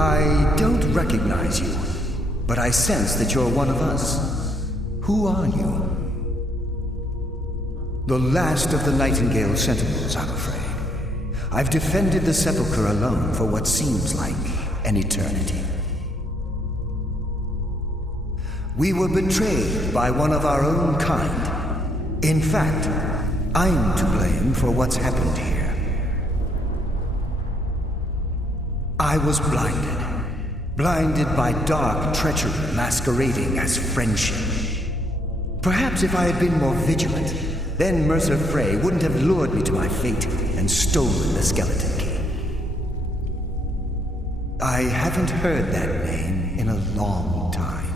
I don't recognize you, but I sense that you're one of us. Who are you? The last of the Nightingale Sentinels, I'm afraid. I've defended the Sepulchre alone for what seems like an eternity. We were betrayed by one of our own kind. In fact, I'm to blame for what's happened here. I was blinded by dark treachery masquerading as friendship. Perhaps if I had been more vigilant, then Mercer Frey wouldn't have lured me to my fate and stolen the skeleton key. I haven't heard that name in a long time.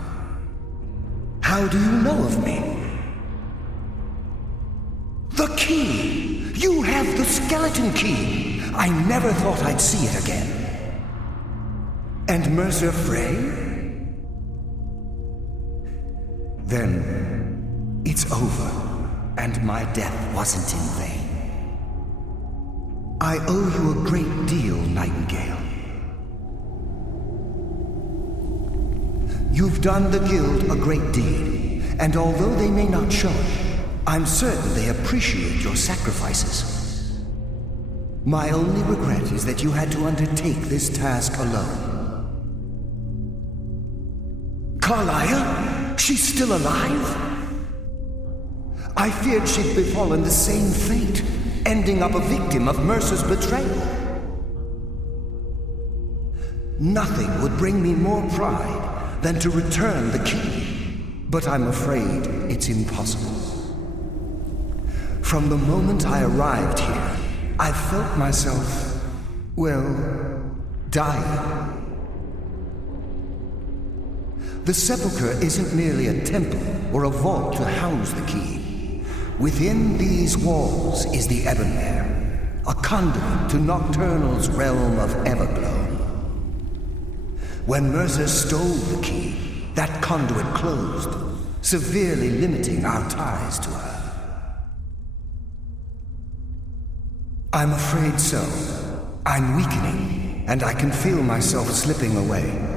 How do you know of me? The key! You have the skeleton key! I never thought I'd see it again. And Mercer Frey? Then it's over, and my death wasn't in vain. I owe you a great deal, Nightingale. You've done the Guild a great deed, and although they may not show it, I'm certain they appreciate your sacrifices. My only regret is that you had to undertake this task alone. Carlia? She's still alive? I feared she'd befallen the same fate, ending up a victim of Mercer's betrayal. Nothing would bring me more pride than to return the key, but I'm afraid it's impossible. From the moment I arrived here, I felt myself, well, dying. The Sepulchre isn't merely a temple or a vault to house the key. Within these walls is the Ebonmere, a conduit to Nocturnal's realm of Everglow. When Mercer stole the key, that conduit closed, severely limiting our ties to her. I'm afraid so. I'm weakening, and I can feel myself slipping away.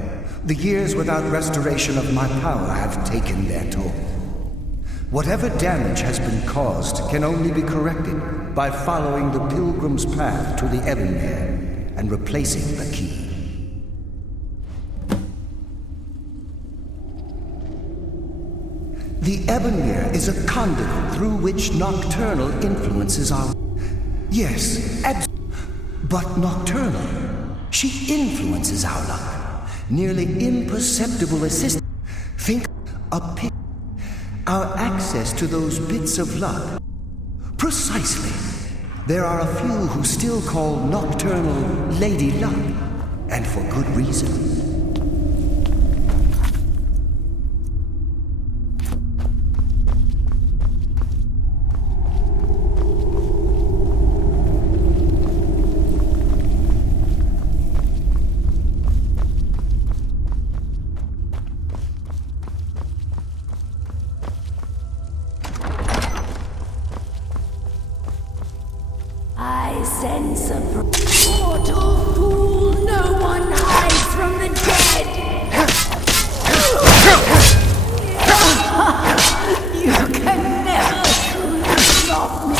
The years without restoration of my power have taken their toll. Whatever damage has been caused can only be corrected by following the pilgrim's path to the Ebonmere and replacing the key. The Ebonmere is a conduit through which Nocturnal influences our... Yes, but Nocturnal, she influences our luck. Nearly imperceptible assistance. Think a pit. Our access to those bits of luck. Precisely. There are a few who still call Nocturnal Lady Luck, and for good reason. I sense a mortal fool. No one hides from the dead. You can never truly stop me.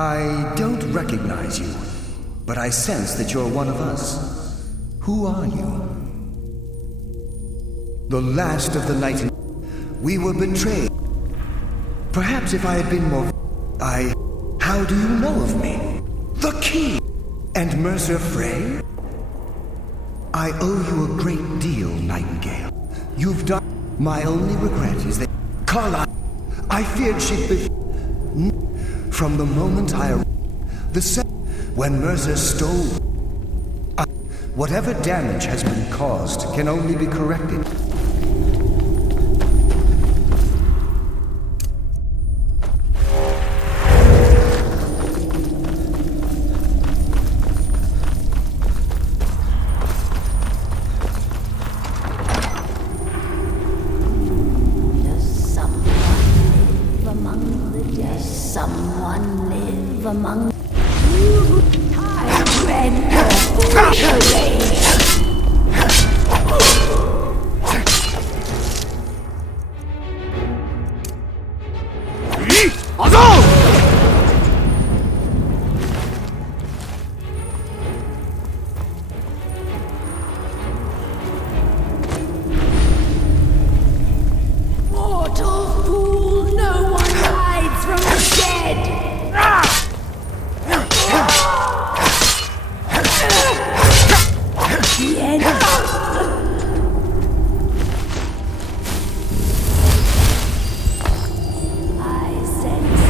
I don't recognize you, but I sense that you're one of us. Who are you? The last of the night. We were betrayed. Perhaps if I had been more... How do you know of me? The key! And Mercer Frey? I owe you a great deal, Nightingale. You've done... My only regret is that... Carla, I feared she'd be... From the moment when Mercer stole... Whatever damage has been caused can only be corrected. Someone live among you. I dread your fury. Mortal fool, no one hides from the dead. The end. I sense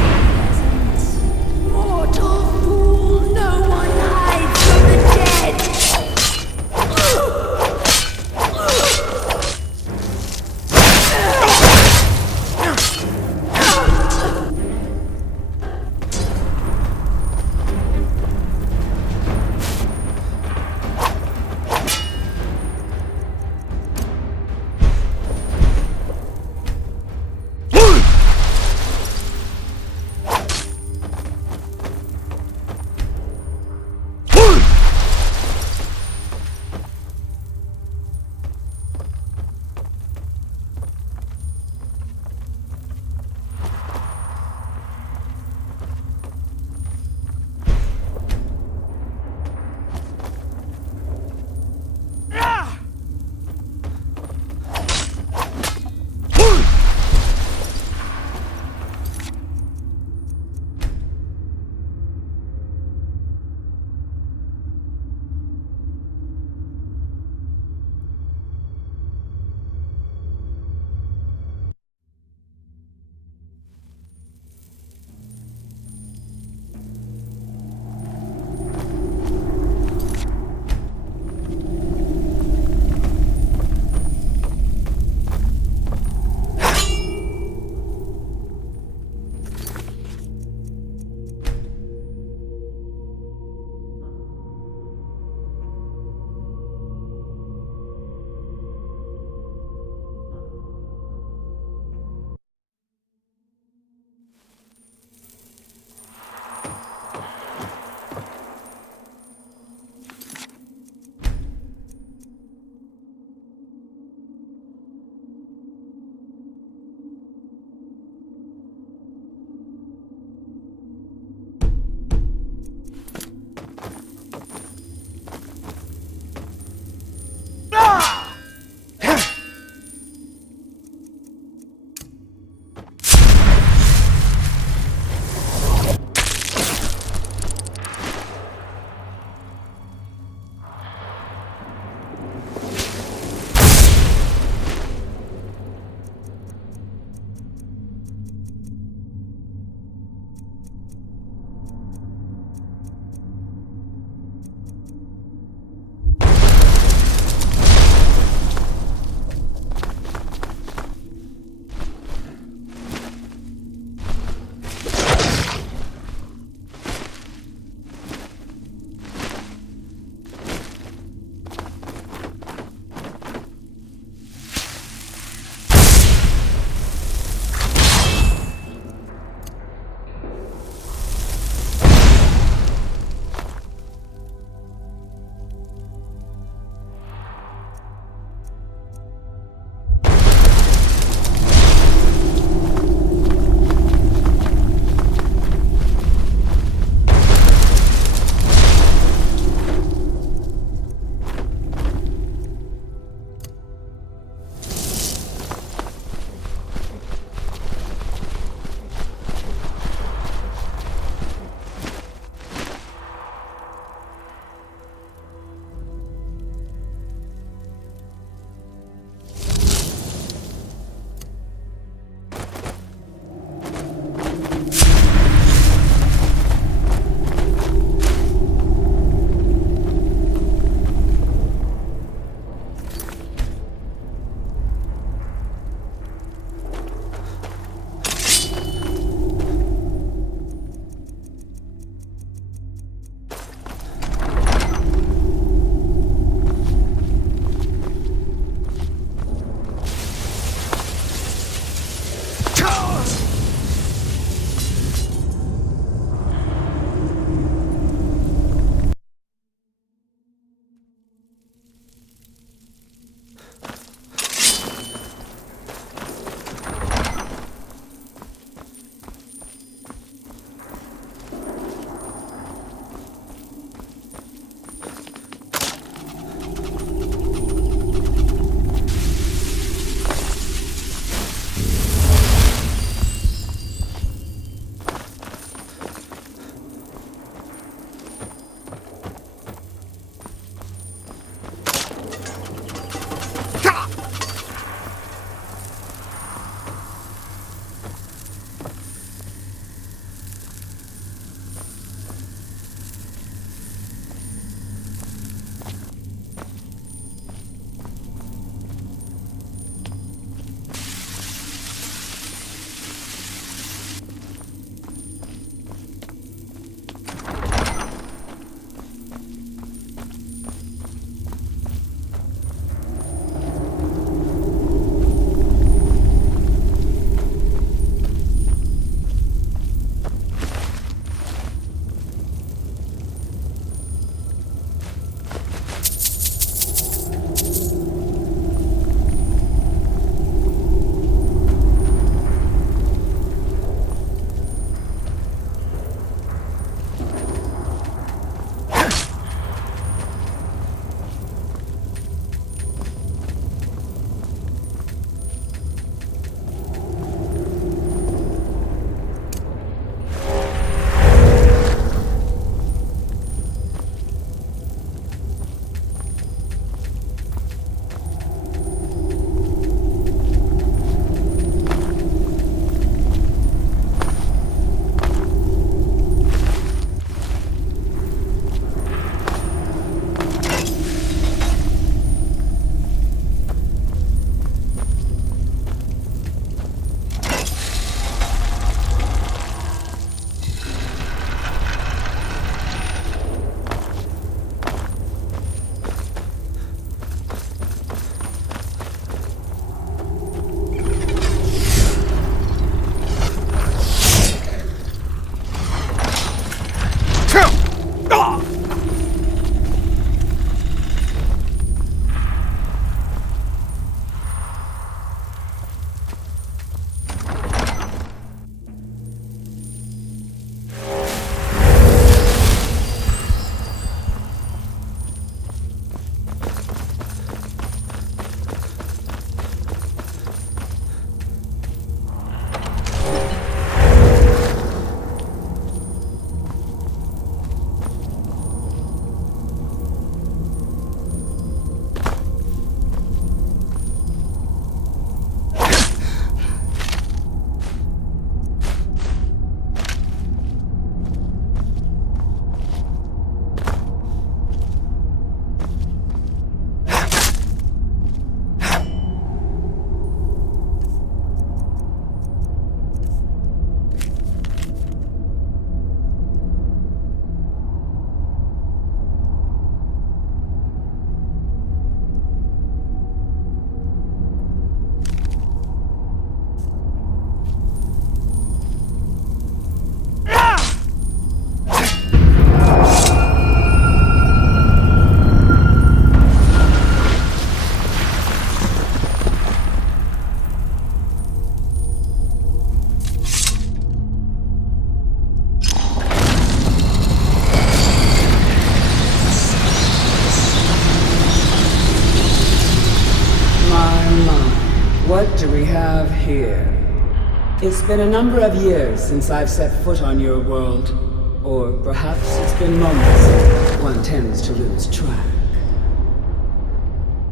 here. It's been a number of years since I've set foot on your world. Or perhaps it's been moments. One tends to lose track.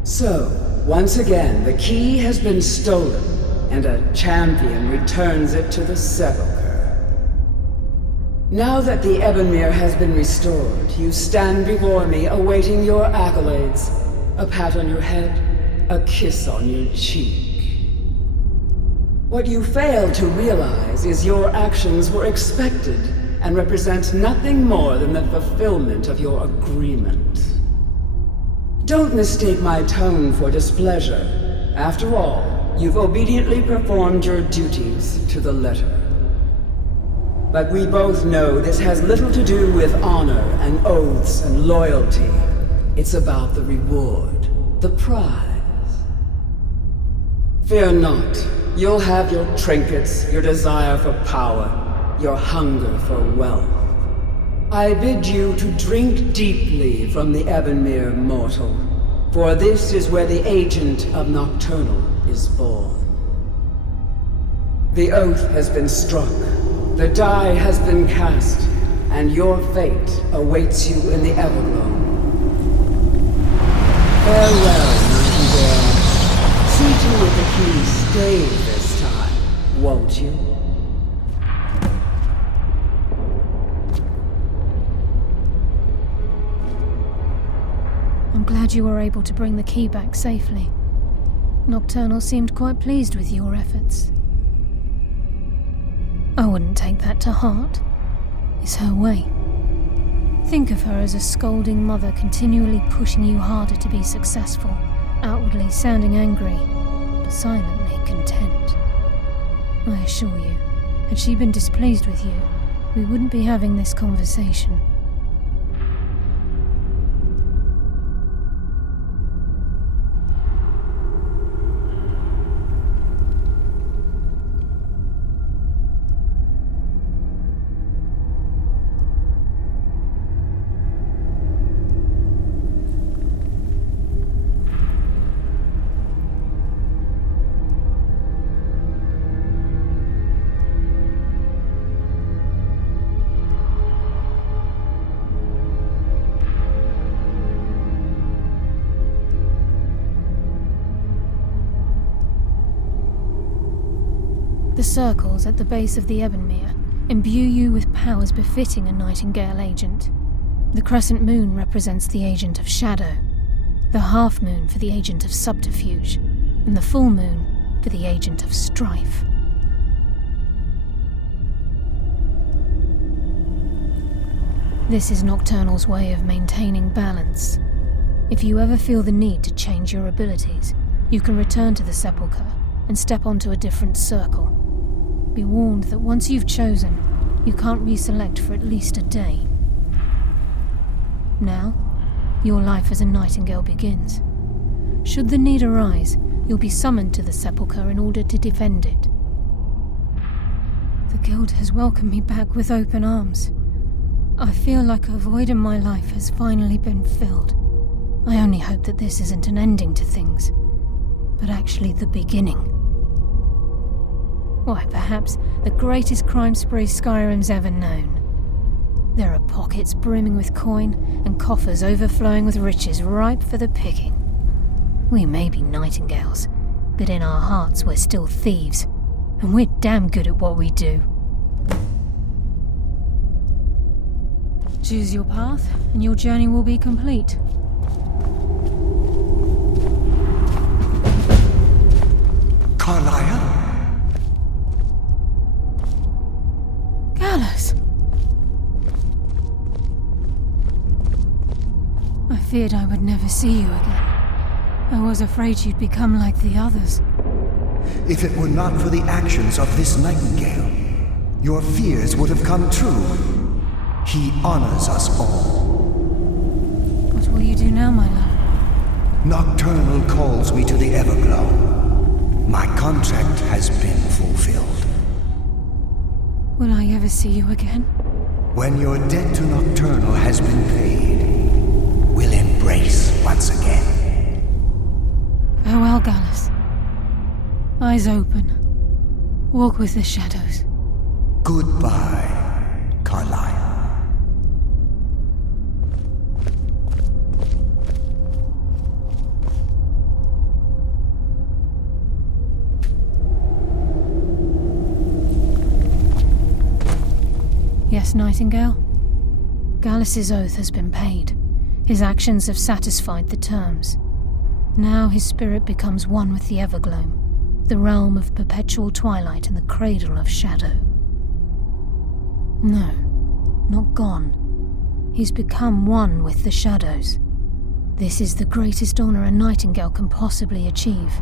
So, once again, the key has been stolen, and a champion returns it to the Sepulchre. Now that the Ebonmere has been restored, you stand before me awaiting your accolades. A pat on your head, a kiss on your cheek. What you fail to realize is your actions were expected and represent nothing more than the fulfillment of your agreement. Don't mistake my tone for displeasure. After all, you've obediently performed your duties to the letter. But we both know this has little to do with honor and oaths and loyalty. It's about the reward, the prize. Fear not. You'll have your trinkets, your desire for power, your hunger for wealth. I bid you to drink deeply from the Ebonmere mortal, for this is where the agent of Nocturnal is born. The oath has been struck, the die has been cast, and your fate awaits you in the Everglow. Farewell, Nightingale. See to it the keys stay this time, won't you? I'm glad you were able to bring the key back safely. Nocturnal seemed quite pleased with your efforts. I wouldn't take that to heart. It's her way. Think of her as a scolding mother continually pushing you harder to be successful, outwardly sounding angry, but silently content. I assure you, had she been displeased with you, we wouldn't be having this conversation. The circles at the base of the Ebonmere imbue you with powers befitting a Nightingale agent. The crescent moon represents the agent of shadow, the half moon for the agent of subterfuge, and the full moon for the agent of strife. This is Nocturnal's way of maintaining balance. If you ever feel the need to change your abilities, you can return to the Sepulchre and step onto a different circle. Be warned that once you've chosen, you can't reselect for at least a day. Now, your life as a Nightingale begins. Should the need arise, you'll be summoned to the Sepulchre in order to defend it. The Guild has welcomed me back with open arms. I feel like a void in my life has finally been filled. I only hope that this isn't an ending to things, but actually the beginning. Why, perhaps the greatest crime spree Skyrim's ever known. There are pockets brimming with coin and coffers overflowing with riches ripe for the picking. We may be Nightingales, but in our hearts we're still thieves, and we're damn good at what we do. Choose your path, and your journey will be complete. Carlisle? Gallus! I feared I would never see you again. I was afraid you'd become like the others. If it were not for the actions of this Nightingale, your fears would have come true. He honors us all. What will you do now, my love? Nocturnal calls me to the Everglow. My contract has been fulfilled. Will I ever see you again? When your debt to Nocturnal has been paid, we'll embrace once again. Farewell, Gallus. Eyes open, Walk with the shadows. Goodbye, Carlyle. Yes, Nightingale? Gallus's oath has been paid. His actions have satisfied the terms. Now his spirit becomes one with the Evergloam, the realm of perpetual twilight and the cradle of shadow. No, not gone. He's become one with the shadows. This is the greatest honor a Nightingale can possibly achieve.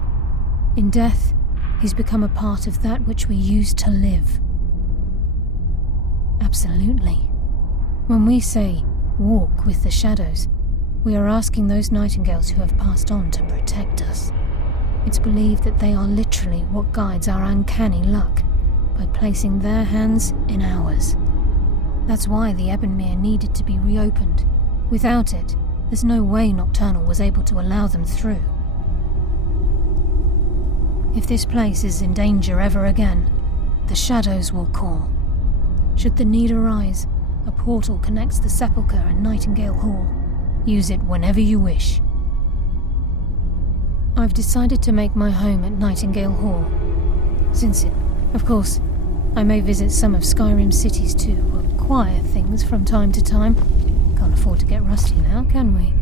In death, he's become a part of that which we used to live. Absolutely. When we say, walk with the shadows, we are asking those Nightingales who have passed on to protect us. It's believed that they are literally what guides our uncanny luck, by placing their hands in ours. That's why the Ebonmere needed to be reopened. Without it, there's no way Nocturnal was able to allow them through. If this place is in danger ever again, the shadows will call. Should the need arise, a portal connects the Sepulchre and Nightingale Hall. Use it whenever you wish. I've decided to make my home at Nightingale Hall. Since it, of course, I may visit some of Skyrim's cities to acquire things from time to time. Can't afford to get rusty now, can we?